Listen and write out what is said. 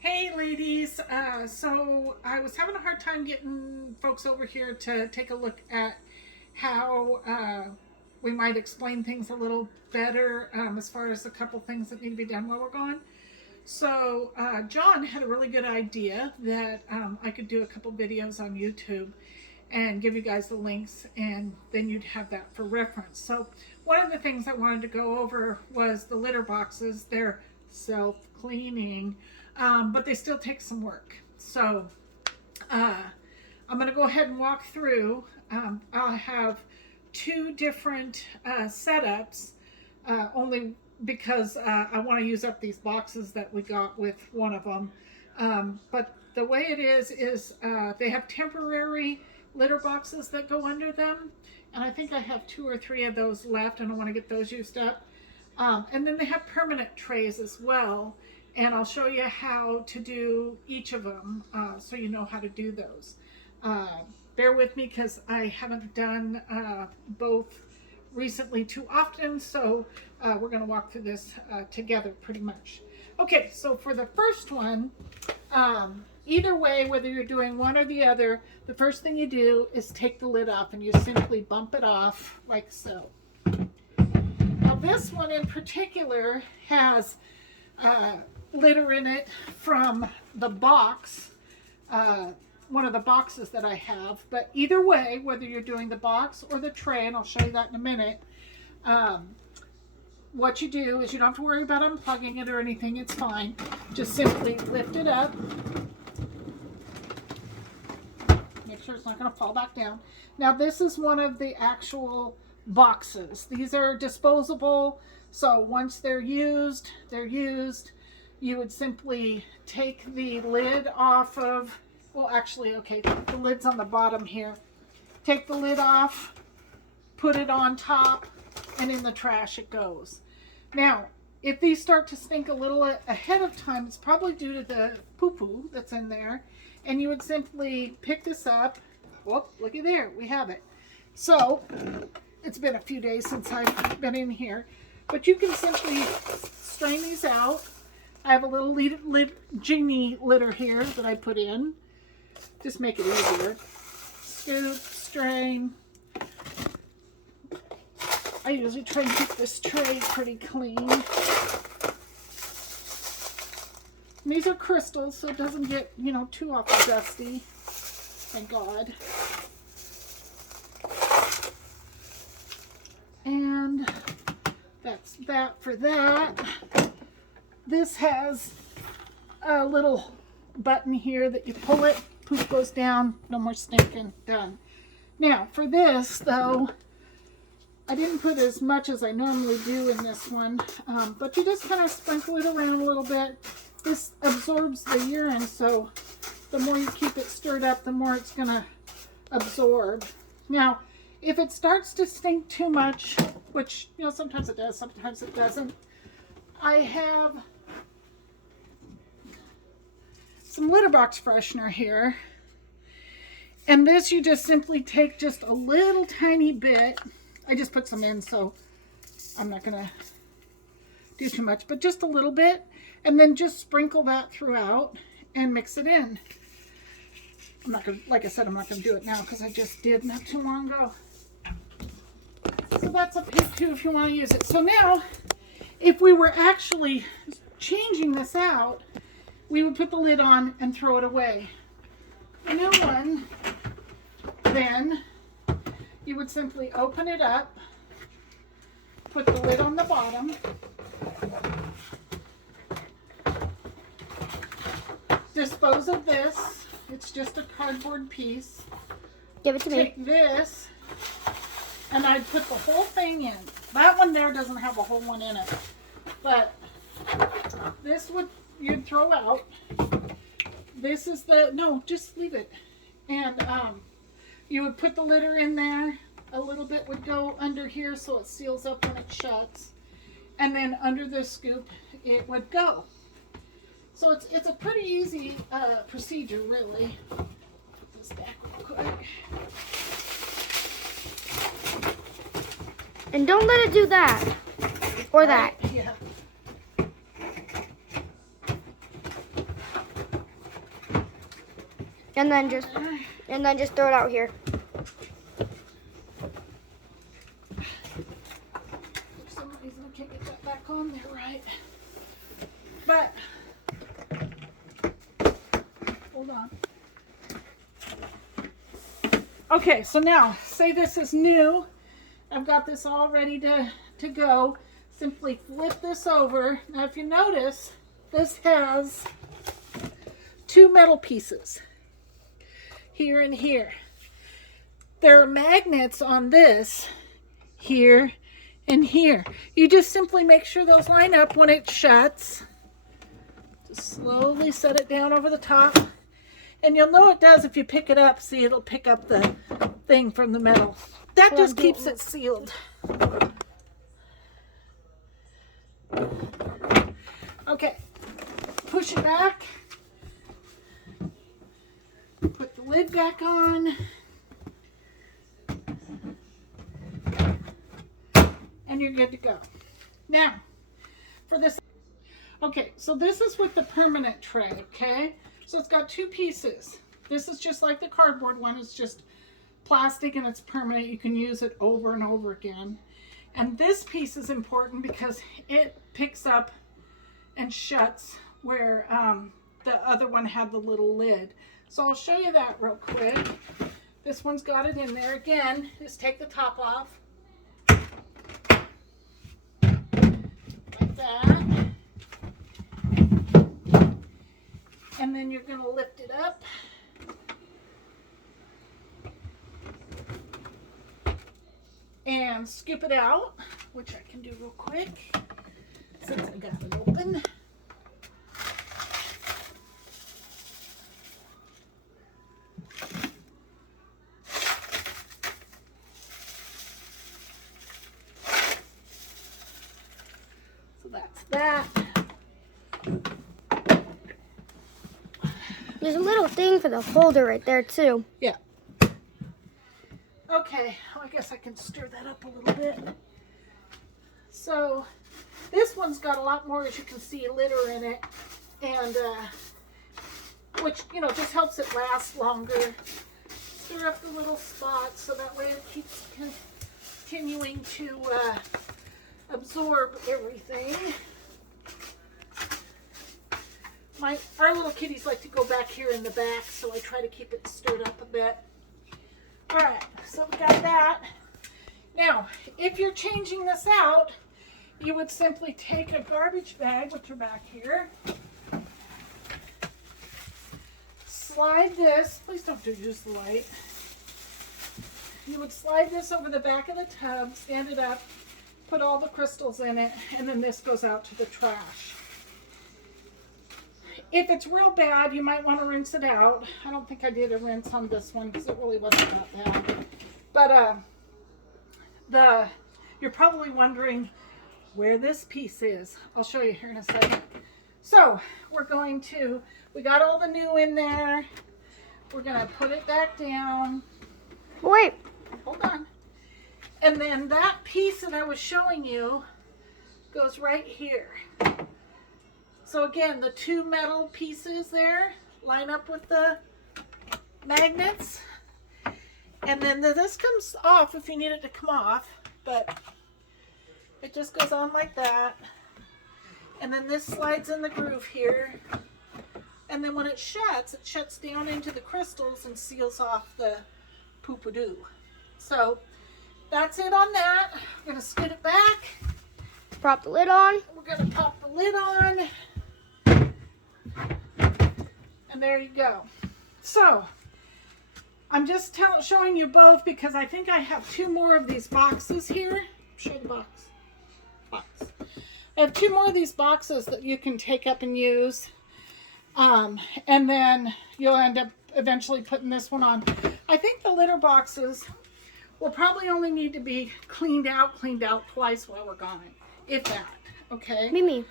Hey ladies, so I was having a hard time getting folks over here to take a look at how we might explain things a little better as far as a couple things that need to be done while we're gone. So John had a really good idea that I could do a couple videos on YouTube and give you guys the links, and then you'd have that for reference. So one of the things I wanted to go over was the litter boxes. They're self-cleaning, but they still take some work. So I'm going to go ahead and walk through. I'll have two different setups, only because I want to use up these boxes that we got with one of them. But the way it is they have temporary litter boxes that go under them, and I think I have 2 or 3 of those left, and I want to get those used up. And then they have permanent trays as well, and I'll show you how to do each of them so you know how to do those. Bear with me because I haven't done both recently too often, so we're going to walk through this together pretty much. Okay, so for the first one, either way, whether you're doing one or the other, the first thing you do is take the lid off, and you simply bump it off like so. Now this one in particular has litter in it from the box, one of the boxes that I have. But either way, whether you're doing the box or the tray, and I'll show you that in a minute, what you do is you don't have to worry about unplugging it or anything. It's fine. Just simply lift it up. Make sure it's not going to fall back down. Now this is one of the actual boxes. These are disposable, so once they're used, they're used. You would simply take the lid off of, well actually, okay, the lid's on the bottom here. Take the lid off, put it on top, and in the trash it goes. Now, if these start to stink a little ahead of time, it's probably due to the poo-poo that's in there, and you would simply pick this up. Whoop, looky there, we have it. So, it's been a few days since I've been in here, but you can simply strain these out. I have a little genie litter here that I put in. Just make it easier. Scoop, strain. I usually try and keep this tray pretty clean. And these are crystals, so it doesn't get, too awful dusty. Thank God. And that's that for that. This has a little button here that you pull it, poop goes down, no more stinking, done. Now for this though, I didn't put as much as I normally do in this one, but you just kind of sprinkle it around a little bit. This absorbs the urine, so the more you keep it stirred up, the more it's going to absorb. Now, if it starts to stink too much, which, sometimes it does, sometimes it doesn't, I have some litter box freshener here. And this you just simply take just a little tiny bit. I just put some in, so I'm not going to do too much, but just a little bit. And then just sprinkle that throughout and mix it in. I'm not going to, like I said, I'm not going to do it now because I just did not too long ago. So that's up here too if you want to use it. So now, if we were actually changing this out, we would put the lid on and throw it away. The new one, then, you would simply open it up, put the lid on the bottom, dispose of this. It's just a cardboard piece. Give it to me. Take this, and I'd put the whole thing in. That one there doesn't have a whole one in it, but this you'd throw out. This is no, just leave it. And you would put the litter in there. A little bit would go under here so it seals up when it shuts. And then under the scoop, it would go. So it's a pretty easy procedure, really. Put this back real quick. And don't let it do that. Or that. Yeah. And then just throw it out here. For some reason I can't get that back on there right. But hold on. Okay, so now say this is new. I've got this all ready to go. Simply flip this over. Now if you notice, this has two metal pieces here and here. There are magnets on this here and here. You just simply make sure those line up when it shuts. Just slowly set it down over the top. And you'll know it does if you pick it up. See, it'll pick up the thing from the metal. That just keeps it sealed. Okay, push it back. Put the lid back on. And you're good to go. Now, for this, okay, so this is with the permanent tray, okay? So it's got two pieces. This is just like the cardboard one. It's just plastic and it's permanent. You can use it over and over again. And this piece is important because it picks up and shuts where the other one had the little lid. So I'll show you that real quick. This one's got it in there. Again, just take the top off. Like that. And then you're going to lift it up. And scoop it out, which I can do real quick since I got it open. So that's that. There's a little thing for the holder right there too. Yeah. Okay, well, I guess I can stir that up a little bit. So this one's got a lot more, as you can see, litter in it, and which, you know, just helps it last longer. Stir up the little spots so that way it keeps continuing to absorb everything. Our little kitties like to go back here in the back, so I try to keep it stirred up a bit. All right, so we got that. Now, if you're changing this out, you would simply take a garbage bag, which are back here. Slide this, please don't use the light. You would slide this over the back of the tub, stand it up, put all the crystals in it, and then this goes out to the trash. If it's real bad, you might want to rinse it out. I don't think I did a rinse on this one because it really wasn't that bad. But you're probably wondering where this piece is. I'll show you here in a second. So we got all the new in there. We're going to put it back down. Wait. Hold on. And then that piece that I was showing you goes right here. So again, the two metal pieces there line up with the magnets. And then this comes off if you need it to come off, but it just goes on like that. And then this slides in the groove here. And then when it shuts down into the crystals and seals off the poo-poo-doo. So that's it on that. We're going to scoot it back. Prop the lid on. We're going to pop the lid on. And there you go. So I'm just showing you both because I think I have two more of these boxes here. Show the box. I have two more of these boxes that you can take up and use. And then you'll end up eventually putting this one on. I think the litter boxes will probably only need to be cleaned out twice while we're gone. If that. Okay? Mimi.